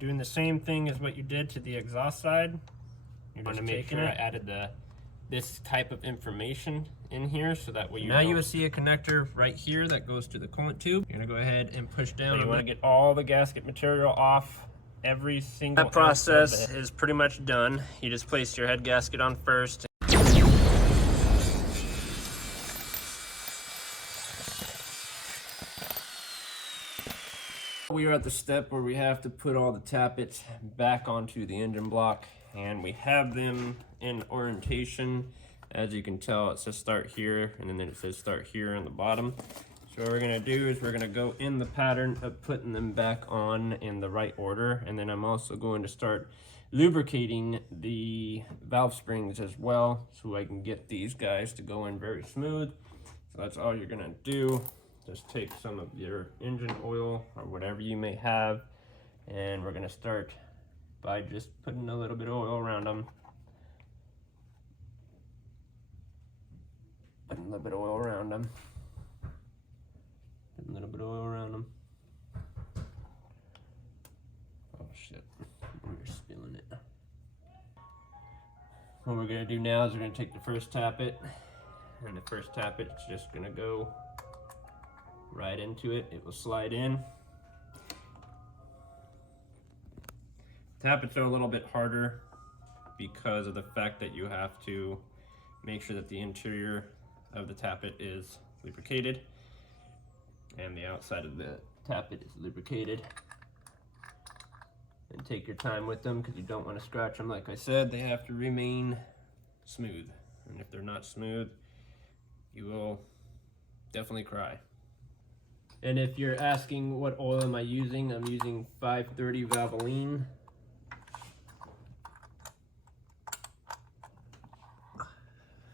doing the same thing as what you did to the exhaust side. I want to make sure I added this type of information in here so that way you now you will see a connector right here that goes to the coolant tube. You're gonna go ahead and push down. So you want to get all the gasket material off every single. That process is pretty much done. You just place your head gasket on first. We are at the step where we have to put all the tappets back onto the engine block, and we have them in orientation. As you can tell, it says start here, and then it says start here on the bottom. So what we're gonna do is we're gonna go in the pattern of putting them back on in the right order, and then I'm also going to start lubricating the valve springs as well, so I can get these guys to go in very smooth. So that's all you're gonna do. Just take some of your engine oil or whatever you may have, and we're gonna start by just putting a little bit of oil around them. Putting a little bit of oil around them. Putting a little bit of oil around them. Oh shit, we're spilling it. What we're gonna do now is we're gonna take the first tappet, and the first tappet is just gonna go right into it. It will slide in. Tappets are a little bit harder because of the fact that you have to make sure that the interior of the tappet is lubricated and the outside of the tappet is lubricated. And take your time with them because you don't want to scratch them. Like I said, they have to remain smooth, and if they're not smooth, you will definitely cry. And if you're asking what oil am I using, I'm using 530 Valvoline.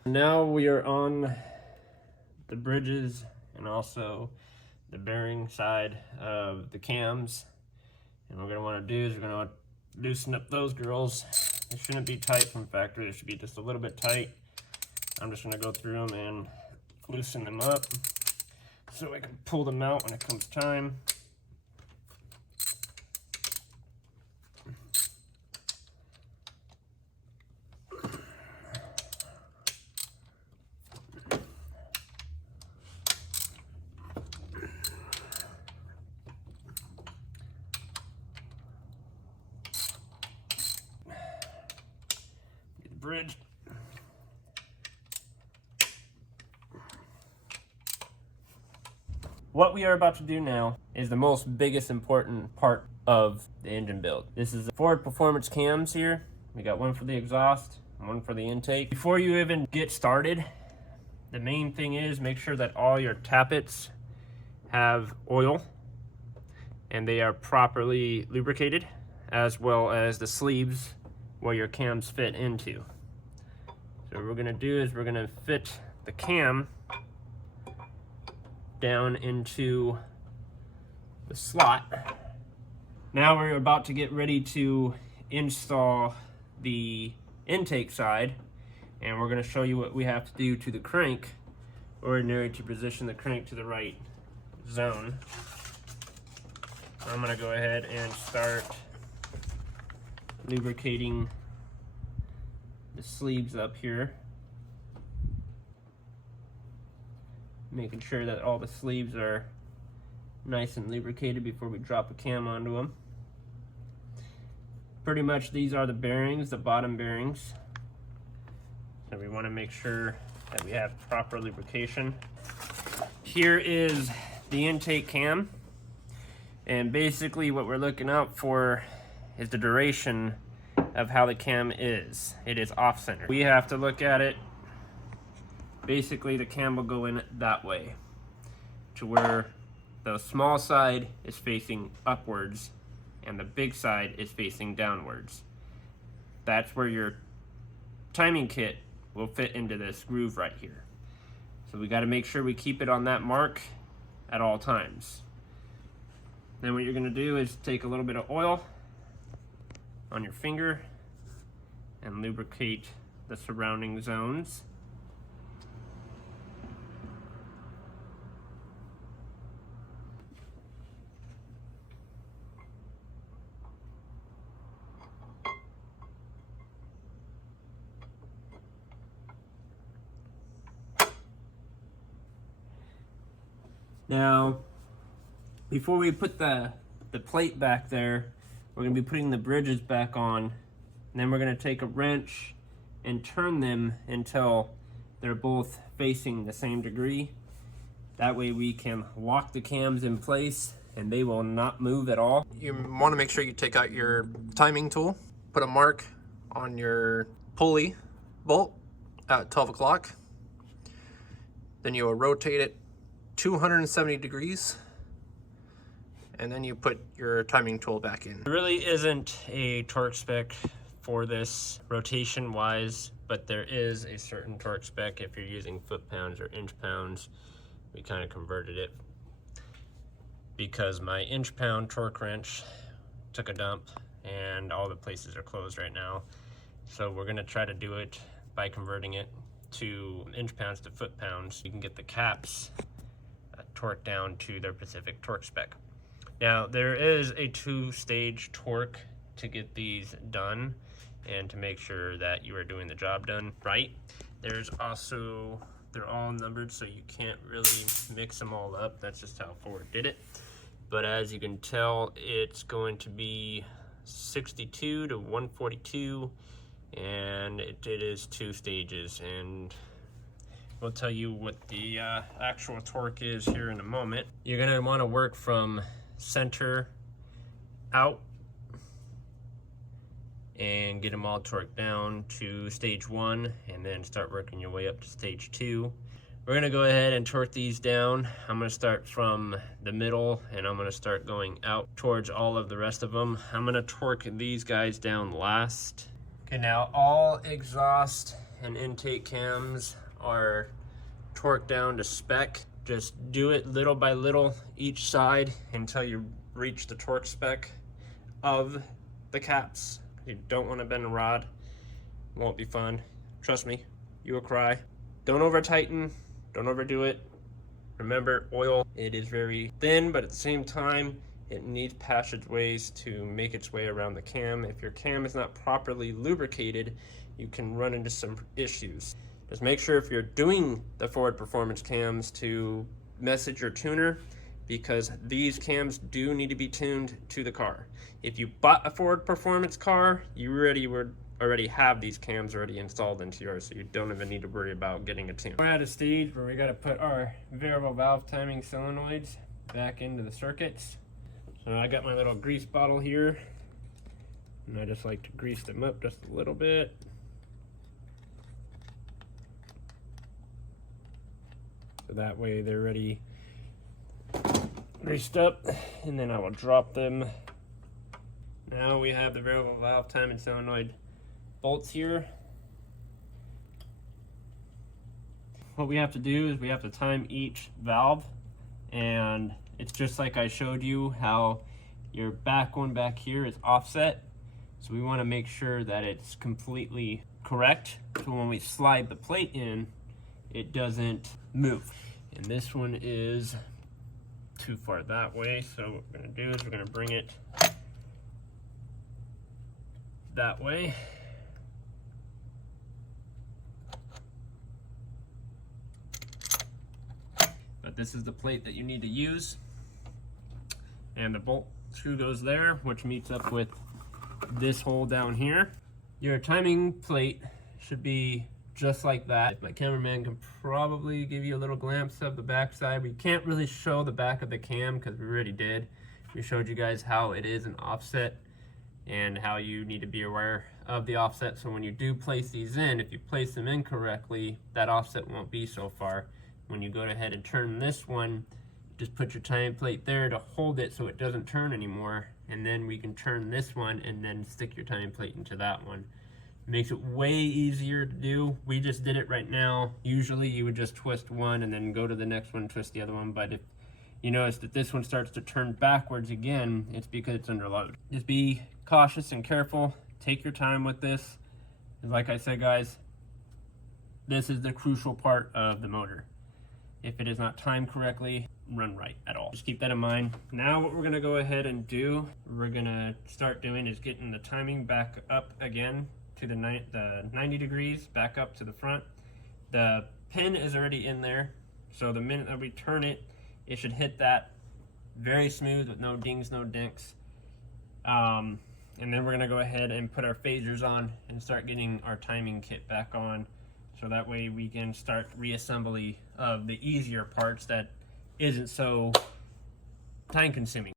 Now we are on the bridges and also the bearing side of the cams. And what we're gonna wanna do is we're gonna loosen up those girls. They shouldn't be tight from factory, they should be just a little bit tight. I'm just gonna go through them and loosen them up so I can pull them out when it comes time. Get the bridge. What we are about to do now is the most biggest important part of the engine build. This is the Ford Performance cams here. We got one for the exhaust and one for the intake. Before you even get started, the main thing is make sure that all your tappets have oil and they are properly lubricated, as well as the sleeves where your cams fit into. So what we're gonna do is we're gonna fit the cam down into the slot. Now we're about to get ready to install the intake side, and we're going to show you what we have to do to the crank ordinary to position the crank to the right zone. I'm going to go ahead and start lubricating the sleeves up here, making sure that all the sleeves are nice and lubricated before we drop a cam onto them. Pretty much these are the bearings, the bottom bearings. So we want to make sure that we have proper lubrication. Here is the intake cam, and basically what we're looking out for is the duration of how the cam is. It is off-center. We have to look at it. Basically, the cam will go in that way, to where the small side is facing upwards and the big side is facing downwards. That's where your timing kit will fit into this groove right here. So we got to make sure we keep it on that mark at all times. Then what you're going to do is take a little bit of oil on your finger and lubricate the surrounding zones. Now, before we put the plate back there, we're going to be putting the bridges back on. And then we're going to take a wrench and turn them until they're both facing the same degree. That way we can lock the cams in place and they will not move at all. You want to make sure you take out your timing tool, put a mark on your pulley bolt at 12 o'clock. Then you will rotate it 270 degrees, and then you put your timing tool back in. There really isn't a torque spec for this rotation wise, but there is a certain torque spec if you're using foot-pounds or inch-pounds. We kind of converted it because my inch-pound torque wrench took a dump and all the places are closed right now. So we're gonna try to do it by converting it to inch-pounds to foot-pounds. You can get the caps torque down to their specific torque spec. Now there is a 2-stage torque to get these done and to make sure that you are doing the job done right. There's also, they're all numbered so you can't really mix them all up. That's just how Ford did it. But as you can tell, it's going to be 62 to 142 and it is 2 stages, and we'll tell you what the actual torque is here in a moment. You're gonna wanna work from center out and get them all torqued down to stage 1 and then start working your way up to stage 2. We're gonna go ahead and torque these down. I'm gonna start from the middle and I'm gonna start going out towards all of the rest of them. I'm gonna torque these guys down last. Okay, now all exhaust and intake cams are torqued down to spec. Just do it little by little each side until you reach the torque spec of the caps. You don't want to bend a rod. Won't be fun. Trust me, you will cry. Don't over tighten, don't overdo it. Remember, oil, it is very thin, but at the same time, it needs passageways to make its way around the cam. If your cam is not properly lubricated, you can run into some issues. Just make sure if you're doing the Ford Performance cams to message your tuner, because these cams do need to be tuned to the car. If you bought a Ford Performance car, you already have these cams already installed into yours, so you don't even need to worry about getting a tune. We're at a stage where we got to put our variable valve timing solenoids back into the circuits. So I got my little grease bottle here, and I just like to grease them up just a little bit. So that way they're ready, greased up, and then I will drop them. Now we have the variable valve timing solenoid bolts here. What we have to do is we have to time each valve, and it's just like I showed you how your back one back here is offset. So we want to make sure that it's completely correct. So when we slide the plate in, it doesn't move. And this one is too far that way. So what we're going to do is we're going to bring it that way. But this is the plate that you need to use. And the bolt screw goes there, which meets up with this hole down here. Your timing plate should be just like that. My cameraman can probably give you a little glimpse of the back side. We can't really show the back of the cam because we already did. We showed you guys how it is an offset and how you need to be aware of the offset. So when you do place these in, if you place them incorrectly, that offset won't be so far. When you go ahead and turn this one, just put your timing plate there to hold it so it doesn't turn anymore, and then we can turn this one and then stick your timing plate into that one. It makes it way easier to do. We just did it right now. Usually you would just twist one and then go to the next one, twist the other one, but if you notice that this one starts to turn backwards again, it's because it's under load. Just be cautious and careful. Take your time with this. And like I said, guys, this is the crucial part of the motor. If it is not timed correctly, run right at all. Just keep that in mind. Now what we're gonna go ahead and do, we're gonna start doing is getting the timing back up again to the 90 degrees, back up to the front. The pin is already in there, so the minute that we turn it, It should hit that very smooth with no dings, no dinks. And then we're gonna go ahead and put our phasers on and start getting our timing kit back on. So that way we can start reassembly of the easier parts that isn't so time consuming.